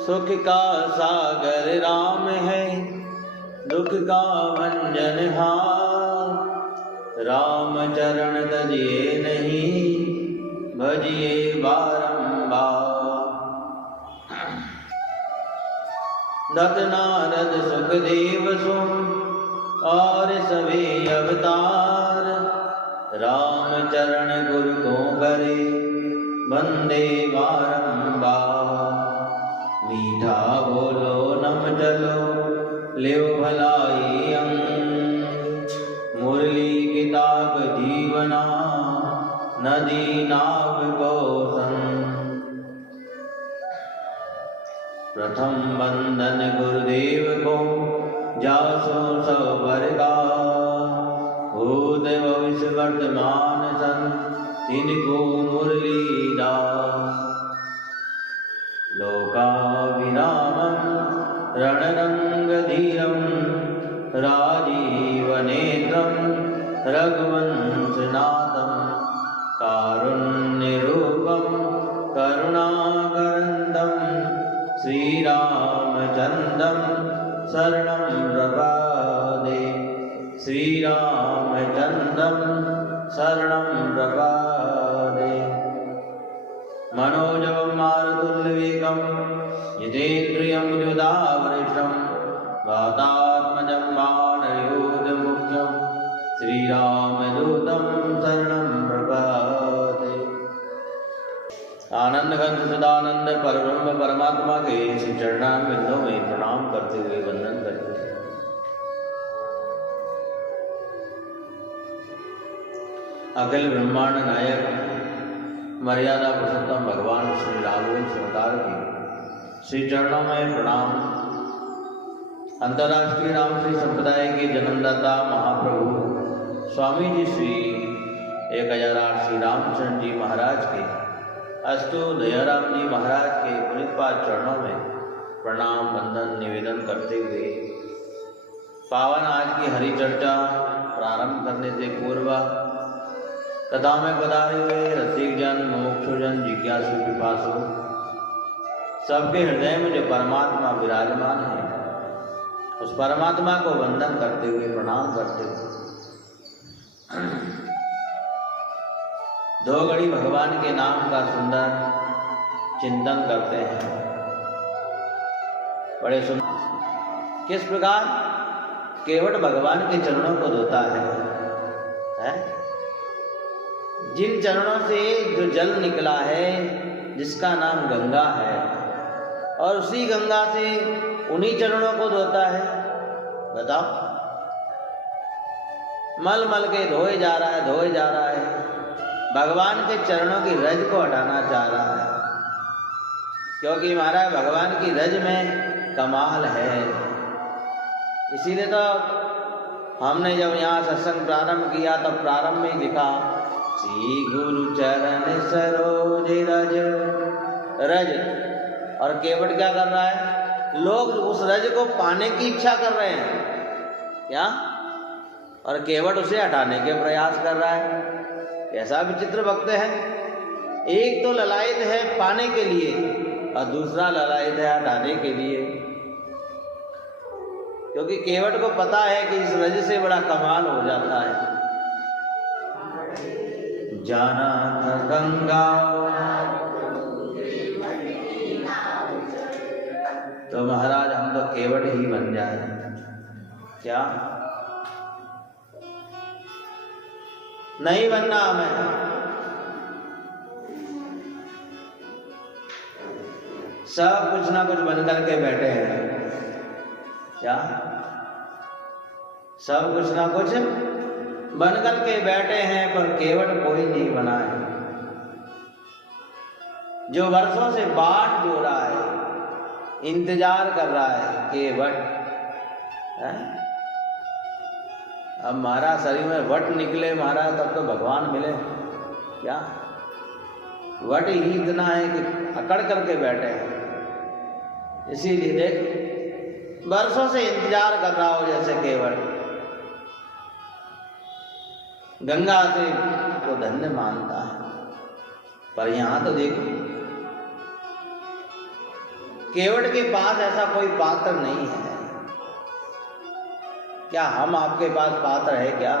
सुख का सागर राम है, दुख का भंजनहार। राम चरण तजिए नहीं, भजिए बारंबार। दत्त नारद सुखदेव सुन और सभी अवतार। राम चरण गुरु को करे वंदे बारंबार। मीठा बोलो नम चलो लियो भलाई अंग। मुरली किताब जीवना नदी नाव को संग। प्रथम बंदन गुरुदेव को जासो सब वर्गा। भूत भविष्य वर्तमान सन तिनको मुरलीदास। लोकाभिरामं रणरंगधीरं राजीवनेत्रं रघुवंशनाथं। कारुण्यरूपं करुणाकरन्दं श्रीरामचन्द्रं शरणं प्रपद्ये। श्रीरामचन्द्रं शरणं प्रपद्ये। मनोजवं मारुतुल्यवेगं जितेन्द्रियं युधावृषं। वातात्मजं वानरयूथमुख्यं श्रीरामदूतं शरणं प्रपद्ये। आनंद घन सदानंद परब्रह्म परमात्मा के श्री चरणारविंदों में प्रणाम करते हुए वंदन करते हैं। अखिल ब्रह्मांड नायक मर्यादा पुरुषोत्तम भगवान श्री राघवेंद्र अवतार की श्री चरणों में प्रणाम। अंतर्राष्ट्रीय रामश्री संप्रदाय के जन्मदाता महाप्रभु स्वामी जी श्री 1008 श्री रामचंद्र जी महाराज के अस्तु दयाराम जी महाराज के पुनित पाद चरणों में प्रणाम वंदन निवेदन करते हुए पावन आज की हरि चर्चा प्रारंभ करने से पूर्व कथा में पधारे हुए रसिक जन, मोक्षजन, जिज्ञासु, पिपासु सबके हृदय में जो परमात्मा विराजमान है उस परमात्मा को वंदन करते हुए प्रणाम करते हुए दो घड़ी भगवान के नाम का सुंदर चिंतन करते हैं। बड़े सुंदर किस प्रकार केवट भगवान के चरणों को धोता है? जिन चरणों से जो जल निकला है जिसका नाम गंगा है और उसी गंगा से उन्हीं चरणों को धोता है। बताओ, मल मल के धोए जा रहा है भगवान के चरणों की रज को हटाना चाह रहा है, क्योंकि महाराज भगवान की रज में कमाल है। इसीलिए तो हमने जब यहाँ सत्संग प्रारंभ किया तब प्रारंभ में लिखा श्री गुरु चरण सरोज रज। रज और केवट क्या कर रहा है? लोग उस रज को पाने की इच्छा कर रहे हैं क्या, और केवट उसे हटाने के प्रयास कर रहा है। कैसा विचित्र भक्त है। एक तो ललायत है पाने के लिए और दूसरा ललायत है हटाने के लिए, क्योंकि केवट को पता है कि इस रज से बड़ा कमाल हो जाता है। जाना था गंगा तो महाराज हम तो केवट ही बन जाए क्या? नहीं बनना हमें। सब कुछ ना कुछ बन करके बैठे हैं क्या? सब कुछ ना कुछ बन करके बैठे हैं पर केवट कोई नहीं बना है। जो वर्षों से बाट जो रहा है, इंतजार कर रहा है केवट है? अब महाराज शरीर में वट निकले महाराज तब तो भगवान मिले क्या? वट ही इतना है कि अकड़ करके बैठे हैं। इसीलिए देख वर्षों से इंतजार कर रहा हो जैसे केवट गंगा से को धन्य मानता है। पर यहाँ तो देखो केवट के पास ऐसा कोई पात्र नहीं है। क्या हम आपके पास पात्र है क्या?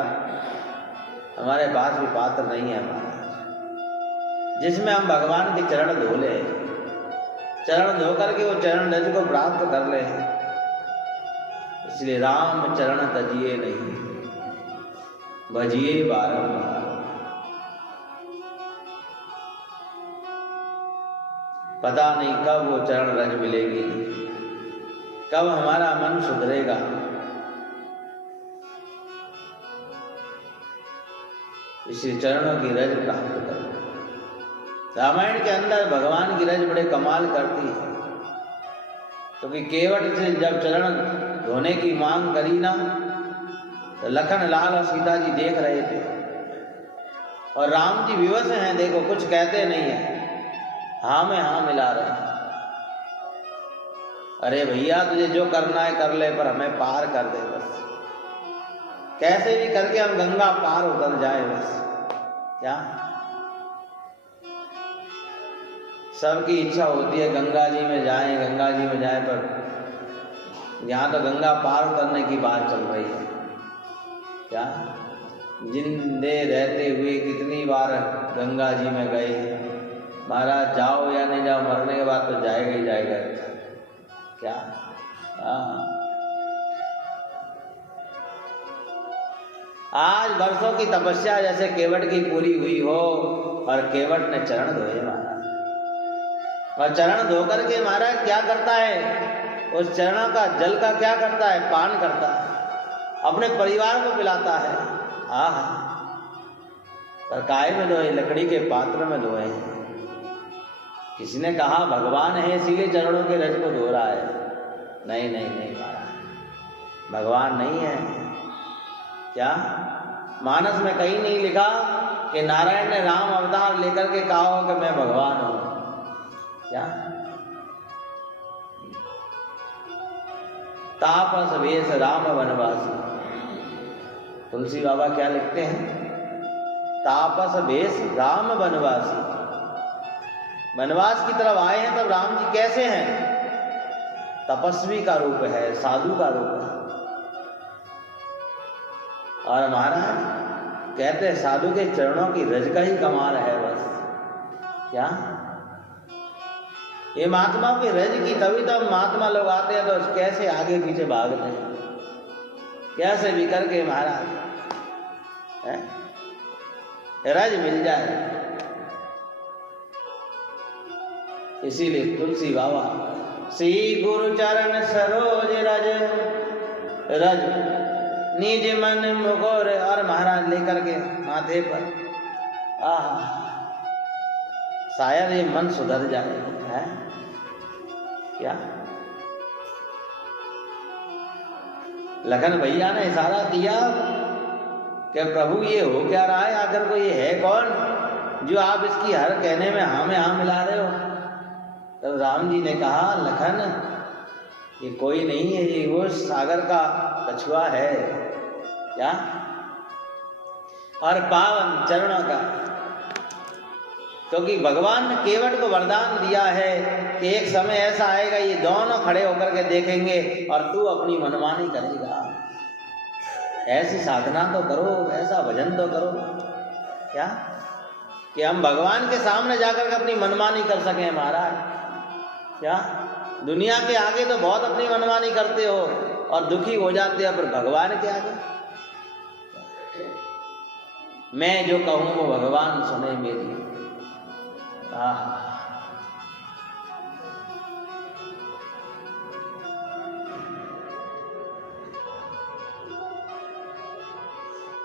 हमारे पास भी पात्र नहीं है महाराज, जिसमें हम भगवान के चरण धो ले, चरण धो करके वो चरण रज को प्राप्त कर ले। इसलिए राम चरण तजिए नहीं, भजिए बारंबार। पता नहीं कब वो चरण रज मिलेगी, कब हमारा मन सुधरेगा। इसी चरणों की रज प्राप्त करो। रामायण के अंदर भगवान की रज बड़े कमाल करती है, क्योंकि केवट से जब चरण धोने की मांग करी ना, तो लखन लाल और सीता जी देख रहे थे और राम जी विवश हैं, देखो कुछ कहते नहीं है, हाँ में हाँ मिला रहे हैं। अरे भैया तुझे जो करना है कर ले, पर हमें पार कर दे बस, कैसे भी करके हम गंगा पार उतर जाए बस। क्या सबकी इच्छा होती है गंगा जी में जाएं, गंगा जी में जाएं, पर यहाँ तो गंगा पार उतरने की बात चल रही है। क्या जिंदे रहते हुए कितनी बार गंगा जी में गए महाराज, जाओ या नहीं जाओ, मरने के बाद तो जाएगा ही जाएगा। क्या आज वर्षों की तपस्या जैसे केवट की पूरी हुई हो, और केवट ने चरण धोए महाराज, और चरण धो करके महाराज क्या करता है, उस चरणों का जल का क्या करता है, पान करता है, अपने परिवार को पिलाता है। आह, पर काय में धोए, लकड़ी के पात्र में धोए हैं। किसी ने कहा भगवान है इसीलिए चरणों के रज को धो रहा है। नहीं नहीं नहीं महाराज, भगवान नहीं है। क्या मानस में कहीं नहीं लिखा कि नारायण ने राम अवतार लेकर के कहा हो कि मैं भगवान हूं? क्या तापस वेश राम वनवासी, तुलसी बाबा क्या लिखते हैं, तापस वेश राम वनवासी। वनवास की तरफ आए हैं तब राम जी कैसे हैं? तपस्वी का रूप है, साधु का रूप है। और महाराज कहते हैं साधु के चरणों की रज का ही कमाल है बस। क्या ये महात्मा की रज की, तभी तो महात्मा लोग आते हैं तो कैसे आगे पीछे भागते हैं, कैसे भी करके महाराज रज मिल जाए। इसीलिए तुलसी बाबा श्री गुरु चरण सरोज रज, रज निज मन मुगोर, और महाराज लेकर के माथे पर, आह शायद ये मन सुधर जाए है। क्या लखन भैया ने इशारा किया कि प्रभु ये हो क्या रहा है, आखिर को ये है कौन जो आप इसकी हर कहने में हाँ मिला रहे हो? तब राम जी ने कहा लखन ये कोई नहीं है, ये वो सागर का कछुआ है। क्या और पावन चरणों का, क्योंकि भगवान ने केवट को वरदान दिया है कि एक समय ऐसा आएगा ये दोनों खड़े होकर के देखेंगे और तू अपनी मनमानी करेगा। ऐसी साधना तो करो, ऐसा भजन तो करो। क्या कि हम भगवान के सामने जाकर के अपनी मनमानी कर सकें महाराज। क्या दुनिया के आगे तो बहुत अपनी मनमानी करते हो और दुखी हो जाते हो, पर भगवान के आगे मैं जो कहूं वो भगवान सुने मेरी।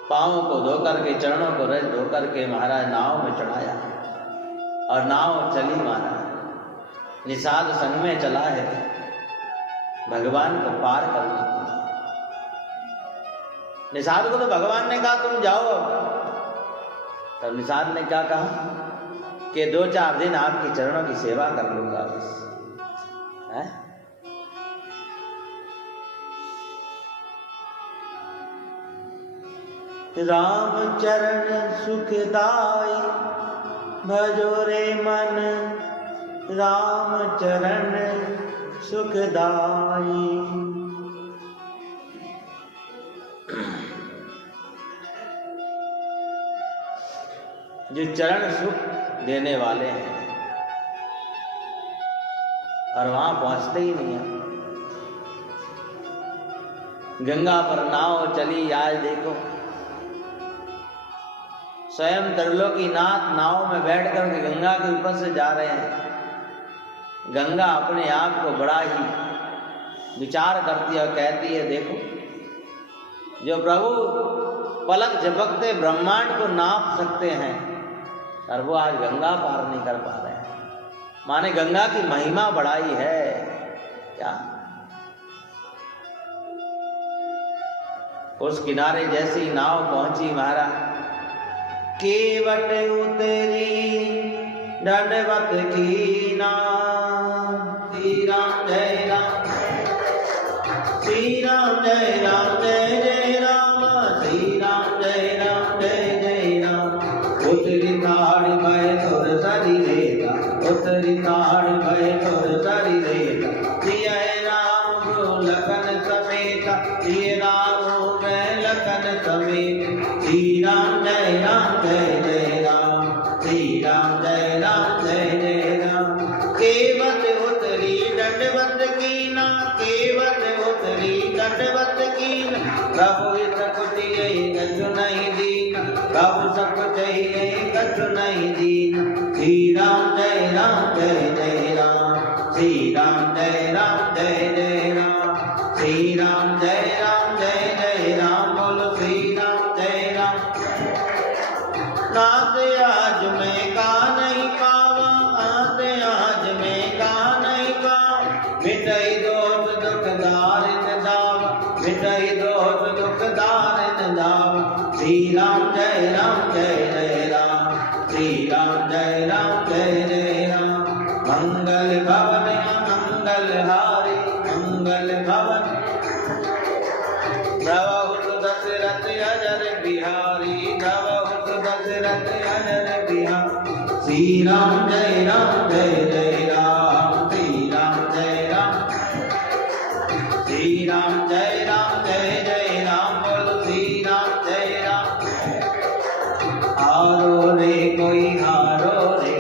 पांवों को धो करके, चरणों को रज धो करके महाराज नाव में चढ़ाया और नाव चली महाराज। निषाद संग में चला है भगवान को पार करने के लिए। निषाद को तो भगवान ने कहा तुम जाओ, तब निषाद ने क्या कहा कि 2-4 दिन आपके चरणों की सेवा कर लूंगा बस। है राम चरण सुखदाई भजो रे मन, राम चरण सुखदाई। जो चरण सुख देने वाले हैं और वहां पहुंचते ही नहीं है। गंगा पर नाव चली, आज देखो स्वयं त्रिलोकीनाथ नाव में बैठ कर के गंगा के ऊपर से जा रहे हैं। गंगा अपने आप को बड़ा ही विचार करती है और कहती है, देखो जो प्रभु पलक झपकते ब्रह्मांड को नाप सकते हैं और वो आज गंगा पार नहीं कर पा रहे हैं। माने गंगा की महिमा बढ़ाई है क्या? उस किनारे जैसी नाव पहुंची महाराज, केवट उतरी दंडवत कीना। श्री राम जय राम, श्री राम जय राम, जय जय राम, श्री राम जय राम, जय जय राम। उतरी ताड़ भय सुर सरी रेता, उतरी ताड़ भय सुर सरी रेता। जय राम गो लखन समेता, जय राम मैं लखन समेत। श्री राम जय राम, जय जय राम, श्री राम जय राम, जय जय राम। केवट उतरी दंडवत कीना, केवट उतरी दंडवत कीना। प्रभु सकुचि कछु नहीं दीना, प्रभु सकुचि कछु नहीं दीना। श्री राम जय राम, जय जय राम, श्री राम जय राम, जय जय राम। श्री राम जय राम, जय जय राम, बोलो श्री राम जय राम। नाथ आज मैं गा नहीं पावा, नाथ आज मैं गा नहीं पावा। मिटई दोष दुख दारिन दावा, मिटई दोष दुख दारिन दावा। श्री राम जय राम, जय जय राम, श्री राम जय राम, जय जय राम। मंगल भवन मंगल हारी, मंगल भवन प्रभु दशरथ अजर बिहारी, प्रभु दशरथ अजर बिहारी। श्री राम जय राम, जय जय राम, श्री राम जय राम, श्री राम जय राम, जय जय राम, बोलो श्री राम जय राम। हारो रे कोई हारो रे,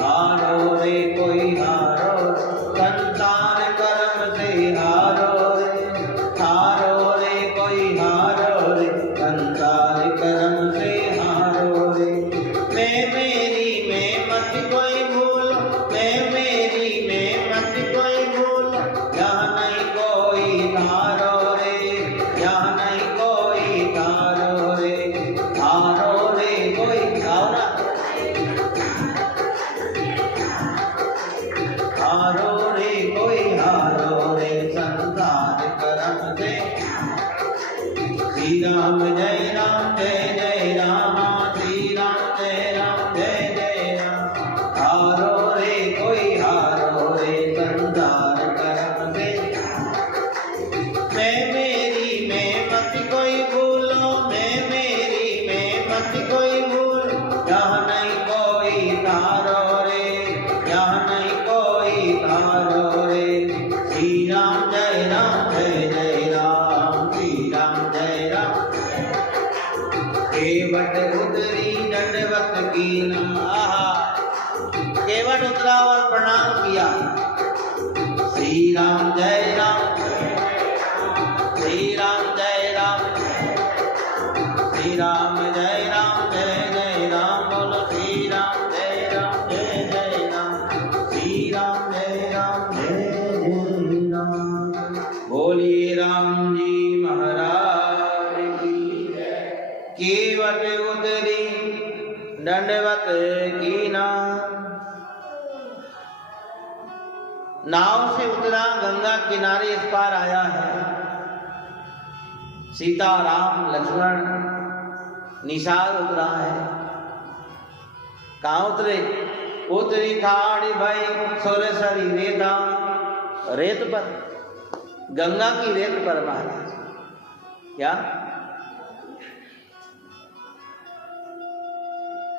हारो रे कोई हारो, संतान कर्म से हारो रे, हारो रे कोई हारो रे, संसार कर्म से हारो रे। मैं मेरी में मत कोई भूल, मैं मेरी में मत कोई भूल। यहाँ नहीं कोई हारो रे, यहाँ नहीं कोई हारो रे, हारो रे कोई हारा, हारो रे कोई हारो रे, संसार कर्म से। श्री राम जय राम, जय जय राम, श्री राम जय राम, जय जय राम। हारो रे कोई हारो रे, संसार कर्म से। मैं मेरी में मत कोई भूलो, मैं मेरी में मत कोई भूल। यहाँ नहीं कोई हारो रे, यहाँ नहीं कोई हारो रे। श्री राम जय राम, जय जय राम, श्री राम जय राम। केवट उतरी दंडवत कीना, केवट उतरा और प्रणाम किया। श्री राम जय राम, श्री राम जय राम, श्री राम जय राम, जय जय राम, बोलो श्री राम जय राम, जय जय राम, श्री राम जय राम, जय जय राम। बोलिए राम जी महाराज की जय। केवट उतरी दंडवत कीना, नाव से उतरा, गंगा किनारे इस पार आया है। सीता राम लक्ष्मण निषाद उतरा है। कहाँ उतरे? उतरी थाड़ी भाई सुर सरी रेता, रेत पर, गंगा की रेत पर महाराज। क्या?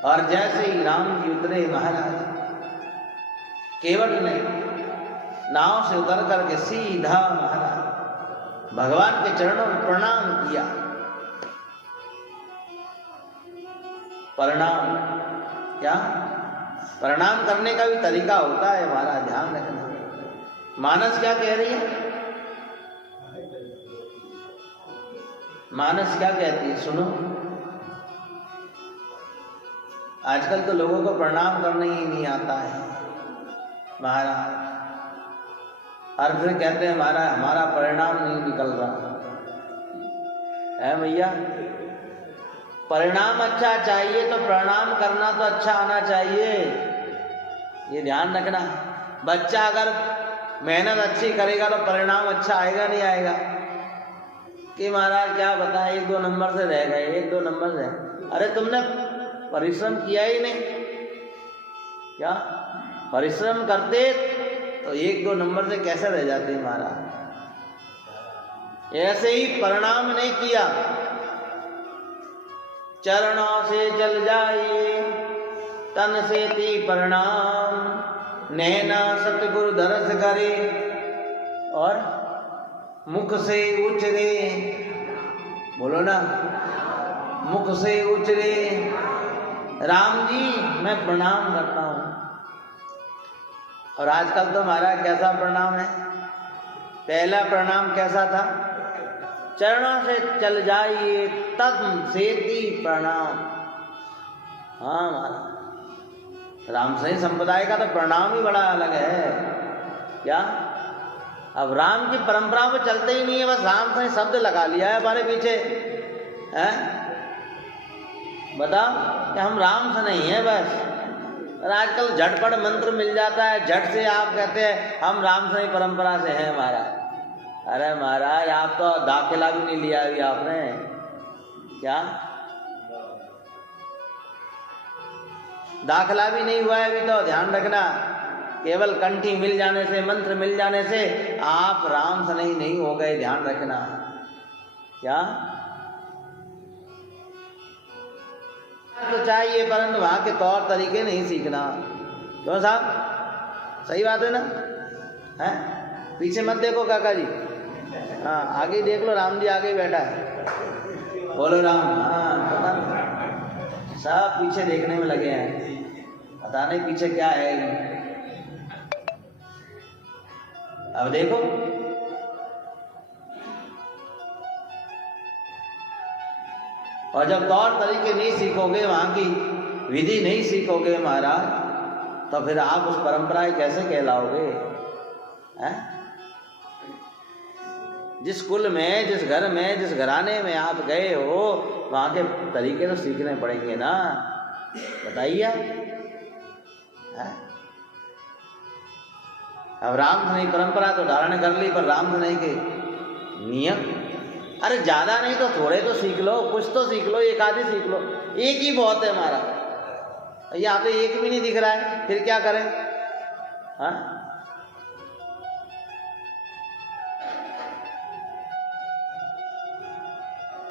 और जैसे ही राम जी उतरे महाराज, केवट ने नाव से उतर करके सीधा महाराज भगवान के चरणों में प्रणाम किया। प्रणाम क्या, प्रणाम करने का भी तरीका होता है महाराज, ध्यान रखना। मानस क्या कह रही है, मानस क्या कहती है सुनो। आजकल तो लोगों को प्रणाम करने ही नहीं आता है महाराज, और फिर कहते हैं महाराज हमारा परिणाम नहीं निकल रहा है। भैया परिणाम अच्छा चाहिए तो प्रणाम करना तो अच्छा आना चाहिए, ये ध्यान रखना। बच्चा अगर मेहनत अच्छी करेगा तो परिणाम अच्छा आएगा नहीं आएगा कि महाराज क्या बताएं 1-2 नंबर से रह गए, 1-2 नंबर से। अरे तुमने परिश्रम किया ही नहीं, क्या परिश्रम करते तो 1-2 नंबर से कैसे रह जाते महाराज। ऐसे ही परिणाम नहीं किया, चरणों से चल जाइए तन से ती प्रणाम, नैना सतगुरु दरस करे और मुख से उचरे, बोलो ना, मुख से उचरे राम जी मैं प्रणाम करता हूं। और आजकल तो हमारा कैसा प्रणाम है, पहला प्रणाम कैसा था, चरणों से चल जाइए तन से ती प्रणाम। हाँ महाराज राम सही संप्रदाय का तो प्रणाम ही बड़ा अलग है क्या। अब राम की परंपरा पे चलते ही नहीं है, बस राम सही शब्द लगा लिया है हमारे पीछे है। बताओ कि हम राम से नहीं है बस। और आजकल झटपट मंत्र मिल जाता है, झट से आप कहते हैं हम राम सही परंपरा से हैं महाराज। अरे महाराज आप तो दाखिला भी नहीं लिया अभी आपने, क्या दाखिला भी नहीं हुआ है अभी तो, ध्यान रखना। केवल कंठी मिल जाने से, मंत्र मिल जाने से आप राम से नहीं हो गए, ध्यान रखना। क्या तो चाहिए परंतु वहां के तौर तरीके नहीं सीखना। क्यों साहब, सही बात है ना, है? पीछे मत देखो काका जी, हाँ आगे देख लो, राम जी आगे बैठा है, बोलो राम। हाँ पता नहीं, सब पीछे देखने में लगे हैं, पता नहीं पीछे क्या है। अब देखो और जब तौर तरीके नहीं सीखोगे, वहां की विधि नहीं सीखोगे महाराज, तो फिर आप उस परंपरा कैसे कहलाओगे हैं? जिस कुल में, जिस घर में, जिस घराने में आप गए हो, वहां के तरीके तो सीखने पड़ेंगे ना, बताइए। अब राम नहीं परंपरा तो धारण कर ली, पर राम नहीं के नियम, अरे ज्यादा नहीं तो थोड़े तो सीख लो, कुछ तो सीख लो, एक आधी सीख लो, एक ही बहुत है हमारा। यहाँ पे एक भी नहीं दिख रहा है, फिर क्या करें? हाँ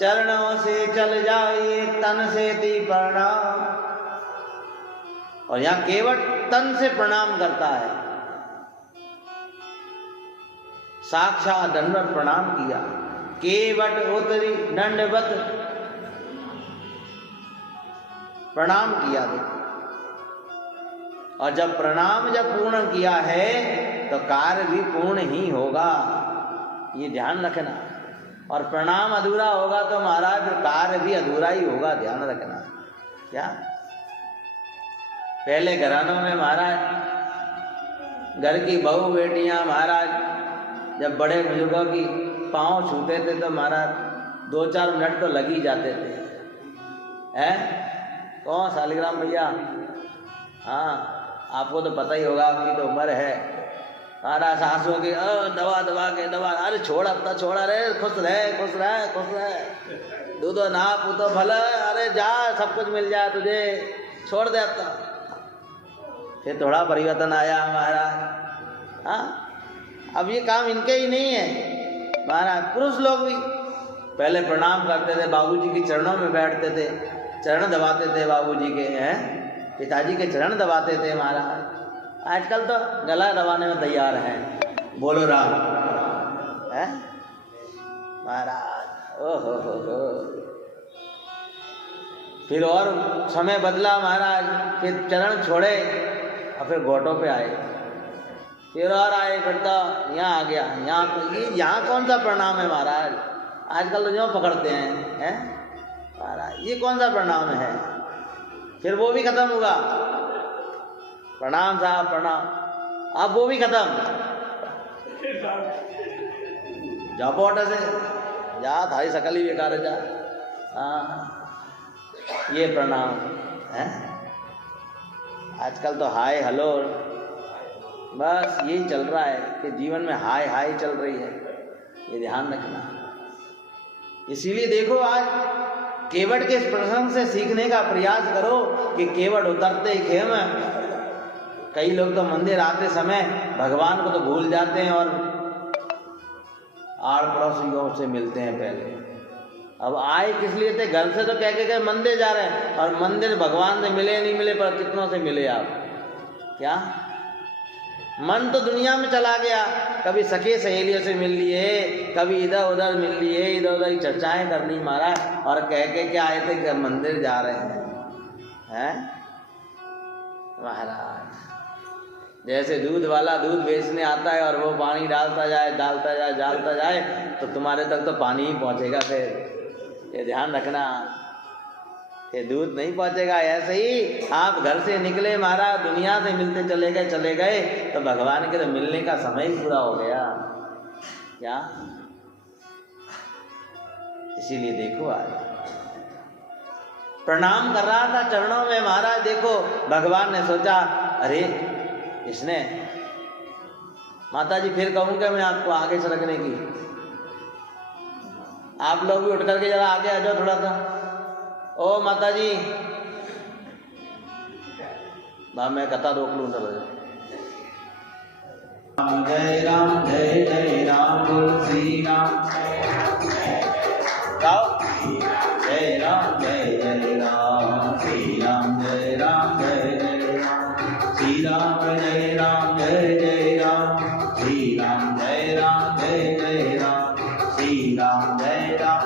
चरणों से चल जाइए तन से ती प्रणाम, और यहाँ केवट तन से प्रणाम करता है, साक्षात दंडवत प्रणाम किया, केवट उतरी दंडवत प्रणाम किया। और जब प्रणाम जब पूर्ण किया है तो कार्य भी पूर्ण ही होगा, ये ध्यान रखना। और प्रणाम अधूरा होगा तो महाराज कार्य भी अधूरा ही होगा, ध्यान रखना। क्या पहले घरानों में महाराज घर की बहू बेटियां महाराज जब बड़े बुजुर्गों की पांव छूते थे तो महाराज 2-4 मिनट तो लग ही जाते थे, हैं? कौन शालिग्राम भैया? हाँ आपको तो पता ही होगा, आपकी तो उम्र है। महाराज सासुओं की दबा दबा के दबा, अरे छोड़ अब तो छोड़, अरे खुश रहे खुश रहे खुश रहे, दूधो ना पूतो भले, अरे जा सब कुछ मिल जाए तुझे, छोड़ दे अब तो। फिर थोड़ा परिवर्तन आया महाराज। हाँ अब ये काम इनके ही नहीं है महाराज, पुरुष लोग भी पहले प्रणाम करते थे, बाबूजी के चरणों में बैठते थे, चरण दबाते थे बाबूजी के, हैं पिताजी के चरण दबाते थे महाराज। आजकल तो गला दबाने में तैयार हैं, बोलो राम है महाराज। हो। फिर और समय बदला महाराज, फिर चरण छोड़े और फिर घोटों पे आए, फिर और आए, फिर तो यहाँ आ गया। यहाँ कौन सा प्रणाम है महाराज? आजकल तो जो पकड़ते हैं महाराज, ये कौन सा प्रणाम है? फिर वो भी खत्म हुआ, प्रणाम साहब प्रणाम, अब वो भी खत्म। जा पोट से जा, थारी शकल ही बेकार है जा। हाँ, ये प्रणाम है। आजकल तो हाय हेलो, बस यही चल रहा है कि जीवन में हाय हाय चल रही है, ये ध्यान रखना। इसीलिए देखो आज केवट के इस प्रसंग से सीखने का प्रयास करो कि केवट उतरते ही खेम। कई लोग तो मंदिर आते समय भगवान को तो भूल जाते हैं और आड़ पड़ोसियों से मिलते हैं पहले। अब आए किस लिए थे? घर से तो कह के मंदिर जा रहे हैं, और मंदिर भगवान से मिले नहीं मिले, पर कितनों से मिले आप? क्या मन तो दुनिया में चला गया, कभी सखे सहेलियों से मिल लिए, कभी इधर उधर मिल लिए, इधर उधर की चर्चाएं कर ली महाराज, और कह के क्या आए थे कि मंदिर जा रहे हैं महाराज। जैसे दूध वाला दूध बेचने आता है और वो पानी डालता जाए तो तुम्हारे तक तो पानी ही पहुंचेगा। फिर ये ध्यान रखना, ये दूध नहीं पहुंचेगा। ऐसे ही आप घर से निकले महाराज, दुनिया से मिलते चले गए तो भगवान के तो मिलने का समय ही पूरा हो गया। क्या? इसीलिए देखो आज प्रणाम कर रहा था चरणों में महाराज, देखो भगवान ने सोचा अरे इसने, माता जी फिर कहूँगा मैं आपको आगे सरकने की, आप लोग भी उठ करके जरा आगे आ जाओ थोड़ा सा। ओ माता जी, मैं कथा रोक लूँ तो जय राम जय राम बोल श्री राम। गाओ जय राम जय राम, श्री राम जय राम जय राम, श्री राम जय राम जय राम, श्री राम जय राम जय राम, श्री राम जय राम,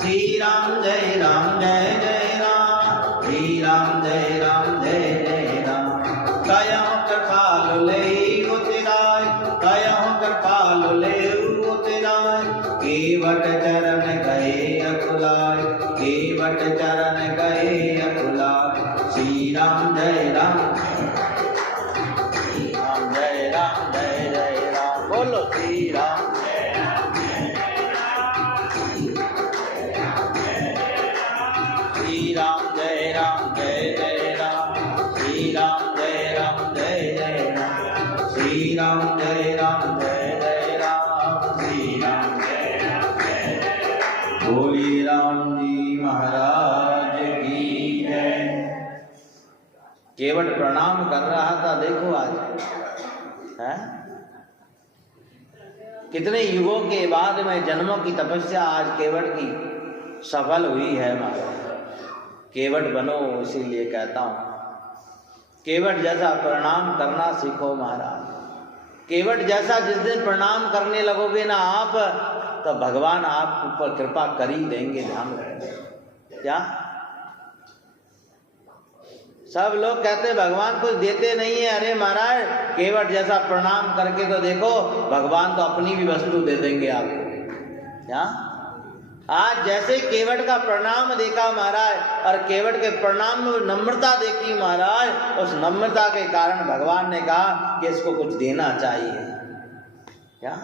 श्री राम जय राम जय राम, श्री राम जय राम जय राम। कयहु कृपालु लेई उतराय, कयहु कृपालु लेई उतराय, केवट चरण गए अकुलाय, केवट चरण गए अकुलाय। श्री राम जय राम, राम जय राम जय राम, बोलो श्री राम। श्री राम जय राम जय राम, श्री राम जय राम जय राम, श्री राम जय राम जय राम, श्री राम जय राम जय राम। बोलिए राम जी महाराज की जय। केवट प्रणाम कर रहा था, देखो आज है कितने युगों के बाद में जन्मों की तपस्या आज केवट की सफल हुई है महाराज। केवट बनो, इसीलिए कहता हूँ केवट जैसा प्रणाम करना सीखो महाराज। केवट जैसा जिस दिन प्रणाम करने लगोगे ना आप, तो भगवान आप ऊपर कृपा कर ही देंगे, ध्यान रखना। क्या सब लोग कहते भगवान कुछ देते नहीं है? अरे महाराज केवट जैसा प्रणाम करके तो देखो, भगवान तो अपनी भी वस्तु दे देंगे आपको। क्या आज जैसे केवट का प्रणाम देखा महाराज, और केवट के प्रणाम में नम्रता देखी महाराज, उस नम्रता के कारण भगवान ने कहा कि इसको कुछ देना चाहिए। क्या?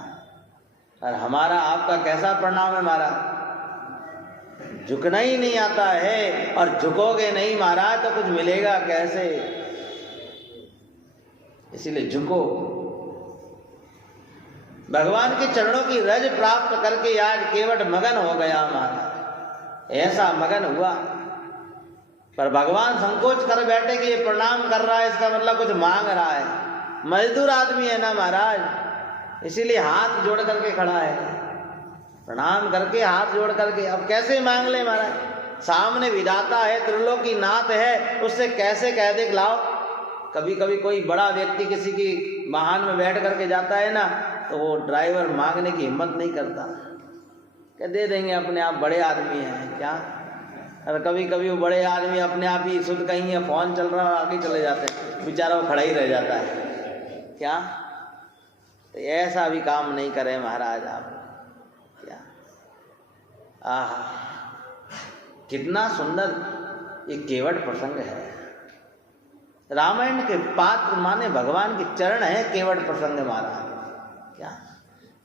और हमारा आपका कैसा प्रणाम है महाराज? झुकना ही नहीं आता है, और झुकोगे नहीं महाराज तो कुछ मिलेगा कैसे? इसीलिए झुको, भगवान के चरणों की रज प्राप्त करके आज केवट मगन हो गया महाराज, ऐसा मगन हुआ। पर भगवान संकोच कर बैठे कि ये प्रणाम कर रहा है, इसका मतलब कुछ मांग रहा है। मजदूर आदमी है ना महाराज, इसीलिए हाथ जोड़ करके खड़ा है, प्रणाम करके हाथ जोड़ करके। अब कैसे मांग ले महाराज? सामने विधाता है, त्रिलोकी नाथ है, उससे कैसे कह दे लाओ? कभी कभी कोई बड़ा व्यक्ति किसी की वाहन में बैठ करके जाता है ना, तो वो ड्राइवर मांगने की हिम्मत नहीं करता, क्या दे देंगे, अपने आप बड़े आदमी हैं क्या। और कभी कभी वो बड़े आदमी अपने आप ही सुध कहीं है, फोन चल रहा है, आगे चले जाते हैं, बेचारा वो खड़ा ही रह जाता है क्या। तो ऐसा भी काम नहीं करे महाराज आप क्या। आह, कितना सुंदर ये केवट प्रसंग है। रामायण के पात्र माने भगवान के चरण है केवट प्रसंग महाराज क्या।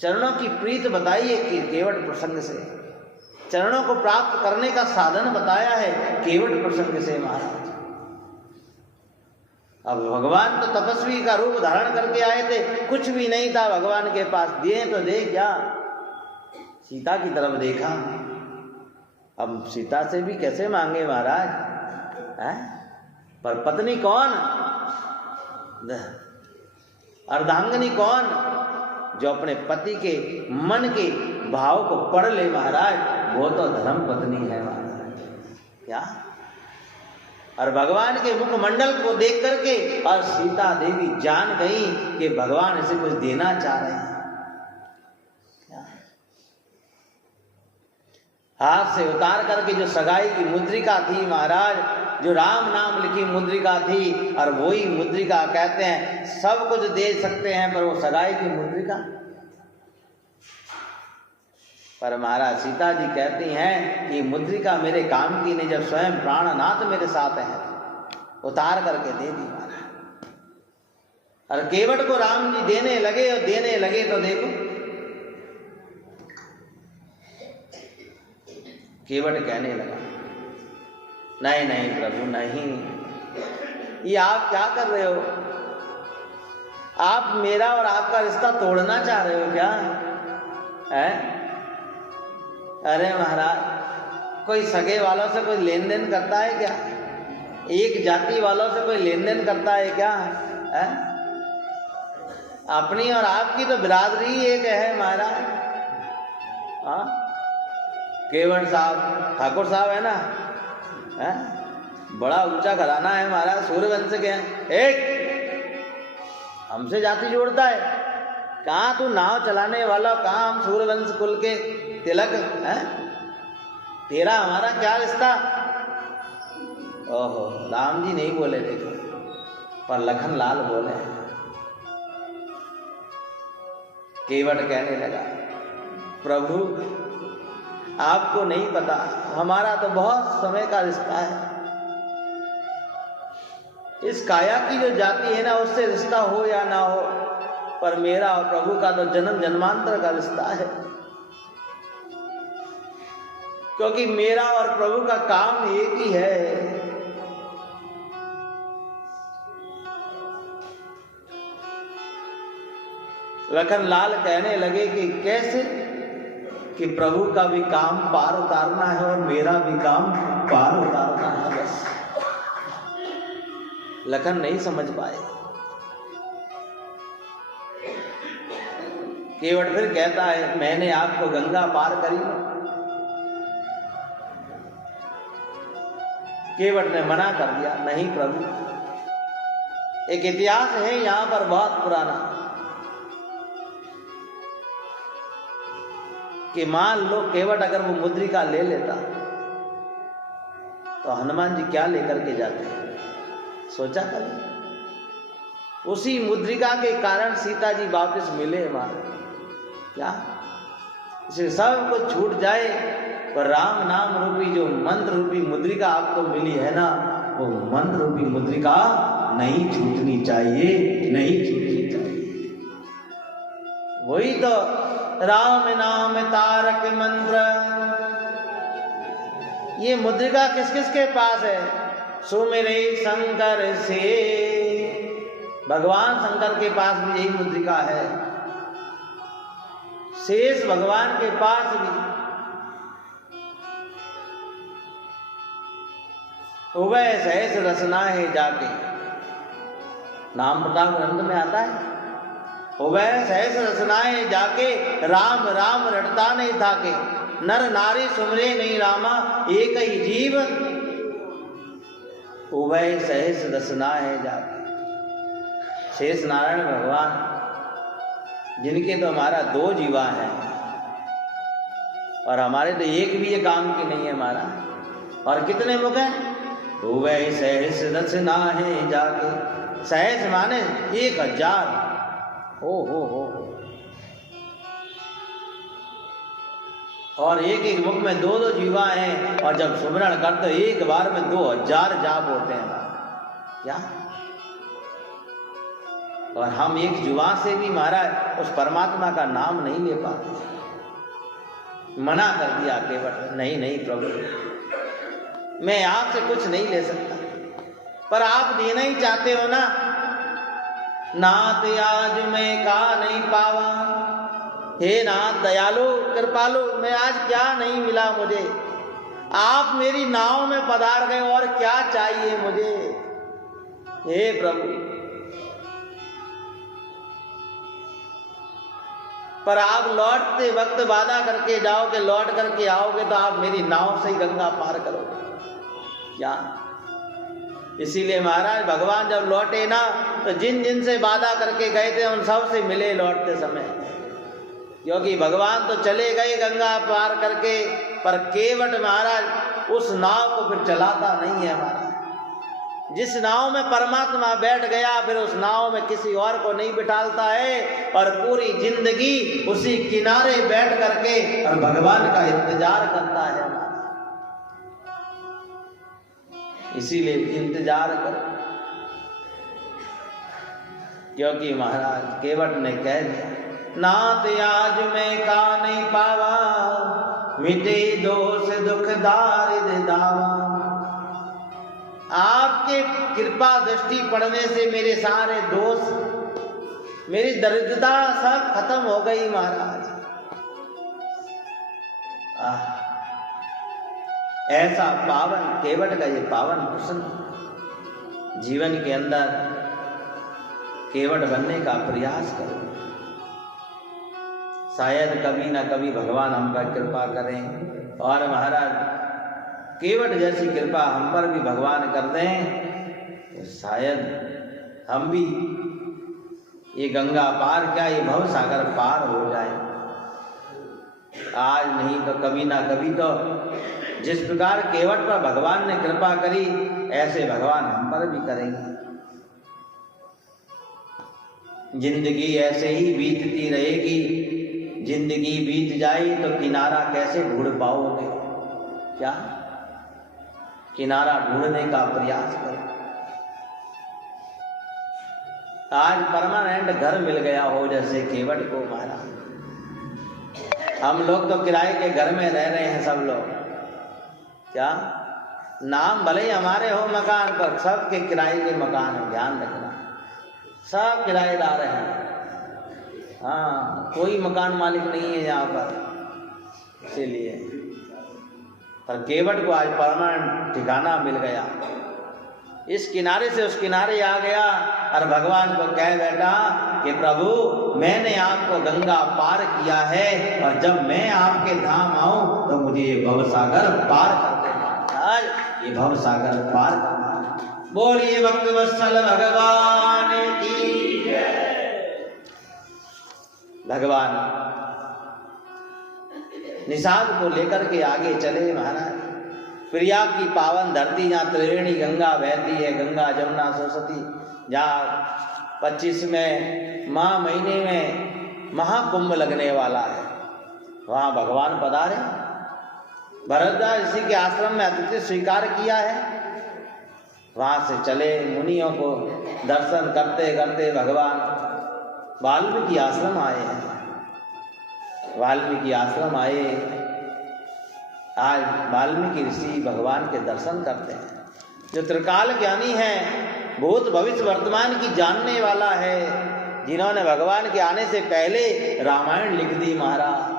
चरणों की प्रीत बताई है कि केवट प्रसंग से, चरणों को प्राप्त करने का साधन बताया है केवट प्रसंग से महाराज। अब भगवान तो तपस्वी का रूप धारण करके आए थे, कुछ भी नहीं था भगवान के पास, दिए तो दे क्या। सीता की तरफ देखा, अब सीता से भी कैसे मांगे महाराज है? पर पत्नी कौन, अर्धांगिनी कौन, जो अपने पति के मन के भाव को पढ़ ले महाराज, वो तो धर्म पत्नी है महाराज क्या। और भगवान के मुखमंडल को देख करके और सीता देवी जान गई कि भगवान इसे कुछ देना चाह रहे हैं क्या। हाथ से उतार करके जो सगाई की मुद्रिका थी महाराज, जो राम नाम लिखी मुद्रिका थी, और वही मुद्रिका कहते हैं सब कुछ दे सकते हैं, पर वो सगाई की मुद्रिका। पर महाराज सीता जी कहती हैं कि मुद्रिका मेरे काम की नहीं, जब स्वयं प्राणनाथ मेरे साथ है, उतार करके दे दी महाराज। और केवट को राम जी देने लगे, और देने लगे तो देखो केवट कहने लगा, नहीं नहीं प्रभु नहीं, ये आप क्या कर रहे हो, आप मेरा और आपका रिश्ता तोड़ना चाह रहे हो क्या है। अरे महाराज, कोई सगे वालों से कोई लेन देन करता है क्या, एक जाति वालों से कोई लेन देन करता है क्या है? अपनी और आपकी तो बिरादरी एक है महाराज। हाँ, केवट साहब ठाकुर साहब है ना, है? बड़ा ऊंचा घराना है महाराज, सूर्यवंश के हैं। एक हमसे जाति जोड़ता है, कहाँ तू नाव चलाने वाला, कहाँ हम सूर्यवंश कुल के तिलक है, तेरा हमारा क्या रिश्ता। ओहो, राम जी नहीं बोले देखो, पर लखन लाल बोले। केवट कहने लगा, प्रभु आपको नहीं पता, हमारा तो बहुत समय का रिश्ता है। इस काया की जो जाति है ना, उससे रिश्ता हो या ना हो, पर मेरा और प्रभु का तो जन्म जन्मांतर का रिश्ता है। क्योंकि मेरा और प्रभु का काम एक ही है। लखन लाल कहने लगे कि कैसे, कि प्रभु का भी काम पार उतारना है और मेरा भी काम पार उतारना है बस। लखन नहीं समझ पाए। केवट फिर कहता है, मैंने आपको गंगा पार करी। केवट ने मना कर दिया, नहीं प्रभु, एक इतिहास है यहां पर बहुत पुराना, कि मान लो केवट अगर वो मुद्रिका ले लेता तो हनुमान जी क्या लेकर के जाते हैं, सोचा कभी। उसी मुद्रिका के कारण सीता जी वापस मिले वहां क्या, इसे सब कुछ छूट जाए, पर राम नाम रूपी जो मंत्र रूपी मुद्रिका आपको मिली है ना, वो मंत्र रूपी मुद्रिका नहीं छूटनी चाहिए, नहीं छूटनी चाहिए। वही तो राम नाम तारक मंत्र। ये मुद्रिका किस किस के पास है, सुमिरे शंकर से, भगवान शंकर के पास भी यही मुद्रिका है, शेष भगवान के पास भी। उभय सहस रचना है जाके, नाम प्रताप ग्रंथ में आता है, उभय सहस रचनाएं जाके, राम राम रटता नहीं था के, नर नारी सुमरे नहीं रामा एक ही जीव, उभय सहस रचनाएं जाके। शेष नारायण भगवान, जिनके तो हमारा 2 जीवा हैं और हमारे तो एक भी ये काम की नहीं है हमारा। और कितने मुख हैं? हुए सहस रस नाहे जाके। सहस माने 1000। हो। और एक मुख में 2 जीवा हैं और जब सुमरण करते एक बार में 2000 जाप होते हैं। क्या? और हम एक जुबान से भी महाराज उस परमात्मा का नाम नहीं ले पाते। मना कर दिया केवट, नहीं प्रभु, मैं आपसे कुछ नहीं ले सकता। पर आप देना ही चाहते हो ना। नाथ आज मैं का नहीं पावा, हे नाथ दयालु कृपालु, मैं आज क्या नहीं मिला मुझे। आप मेरी नाव में पधार गए और क्या चाहिए मुझे। हे प्रभु, पर आप लौटते वक्त वादा करके जाओगे, लौट करके आओगे तो आप मेरी नाव से ही गंगा पार करोगे क्या? इसीलिए महाराज भगवान जब लौटे ना तो जिन से वादा करके गए थे उन सब से मिले लौटते समय। क्योंकि भगवान तो चले गए गंगा पार करके, पर केवट महाराज उस नाव को फिर चलाता नहीं है हमारा। जिस नाव में परमात्मा बैठ गया फिर उस नाव में किसी और को नहीं बिठालता है और पूरी जिंदगी उसी किनारे बैठ करके और भगवान का इंतजार करता है। इसीलिए इंतजार करो, क्योंकि महाराज केवट ने कह दिया नाथ आज मैं का नहीं पावा, मिटे दोष दुख दारिद्र दावा। आपके कृपा दृष्टि पड़ने से मेरे सारे दोष, मेरी दरिद्रता सब खत्म हो गई महाराज। ऐसा पावन केवट का ये पावन प्रसंग जीवन के अंदर केवट बनने का प्रयास करो। शायद कभी ना कभी भगवान हम पर कृपा करें और महाराज केवट जैसी कृपा हम पर भी भगवान कर दें तो शायद हम भी ये गंगा पार क्या ये भव सागर पार हो जाए। आज नहीं तो कभी ना कभी तो जिस प्रकार केवट पर भगवान ने कृपा करी ऐसे भगवान हम पर भी करेंगे। जिंदगी ऐसे ही बीतती रहेगी, जिंदगी बीत जाए तो किनारा कैसे ढूंढ पाओगे क्या? किनारा ढूंढने का प्रयास करो। आज परमानेंट घर मिल गया हो जैसे केवट को महाराज। हम लोग तो किराए के घर में रह रहे हैं सब लोग क्या? नाम भले ही हमारे हो मकान पर, सबके किराए के मकान है, ध्यान रखना। सब किराएदार हैं। हाँ, कोई मकान मालिक नहीं है यहाँ पर। इसीलिए पर केवट को आज परमानेंट ठिकाना मिल गया। इस किनारे से उस किनारे आ गया और भगवान को कह बैठा कि प्रभु मैंने आपको गंगा पार किया है और जब मैं आपके धाम आऊं तो मुझे ये भवसागर पार कर देना। आज ये भवसागर पार करना। बोलिए भक्त वत्सल भगवान की जय। भगवान निषाद को लेकर के आगे चले महाराज। प्रयाग की पावन धरती जहाँ त्रिवेणी गंगा बहती है, गंगा जमुना सरस्वती, जहाँ 25 में माह महीने में महाकुंभ लगने वाला है, वहाँ भगवान पधारे। भरद्वाज ऋषि के आश्रम में अतिथि स्वीकार किया है। वहाँ से चले मुनियों को दर्शन करते करते भगवान वाल्मीकि आश्रम आए हैं। वाल्मीकि आश्रम आए। आज वाल्मीकि ऋषि भगवान के दर्शन करते हैं। जो त्रिकाल ज्ञानी है, भूत भविष्य वर्तमान की जानने वाला है, जिन्होंने भगवान के आने से पहले रामायण लिख दी महाराज।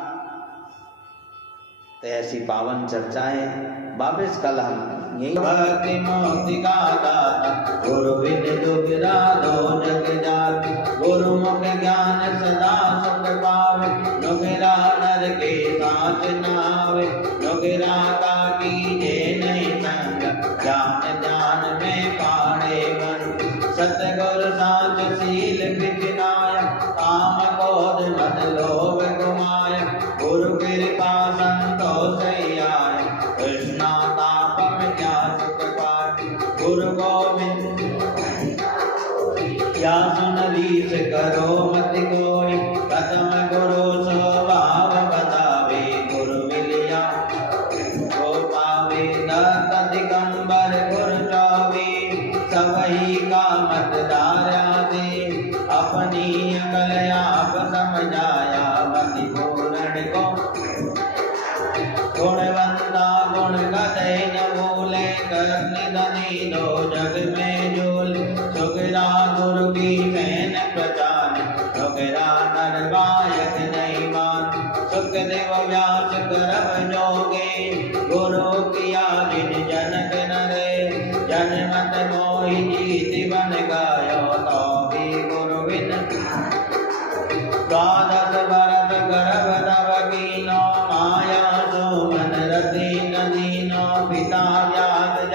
तो ऐसी पावन चर्चाएं वापिस कल हम यही। भक्ति मोक्ति का दाता गुरु बिन दुख राधो जग जात, गुरु मुख ज्ञान सदा सुख पावे, नुगिरा नर के साथ नावे, नुगिरा का कीजे नहीं संग, ज्ञान ज्ञान में पाड़े मन, सतगुरु साथ सी प्रथम गुरु स्वभाव बतावे, गुरु मिलिया को पावे। दत्त दिगंबर गुरु चौबे, सबही का मत धारा दे। अपनी अकल आप समझाया, मति पूर्ण को गुणवंता गुण कदय न भूले। करनी धनी दो जग में झूले, सुखरा गुरु की मैन प्रचार, सुखरा नर बायक नहीं मान। सुखदेव व्यास करब जोगे, गुरु किया जिन जनक नरे। जनमत मोहि जीति बन गायो, तो भी गुरु बिन। द्वादश भरत गर्भ तब कीनो, माया सो मन रति न दीनो। पिता व्यास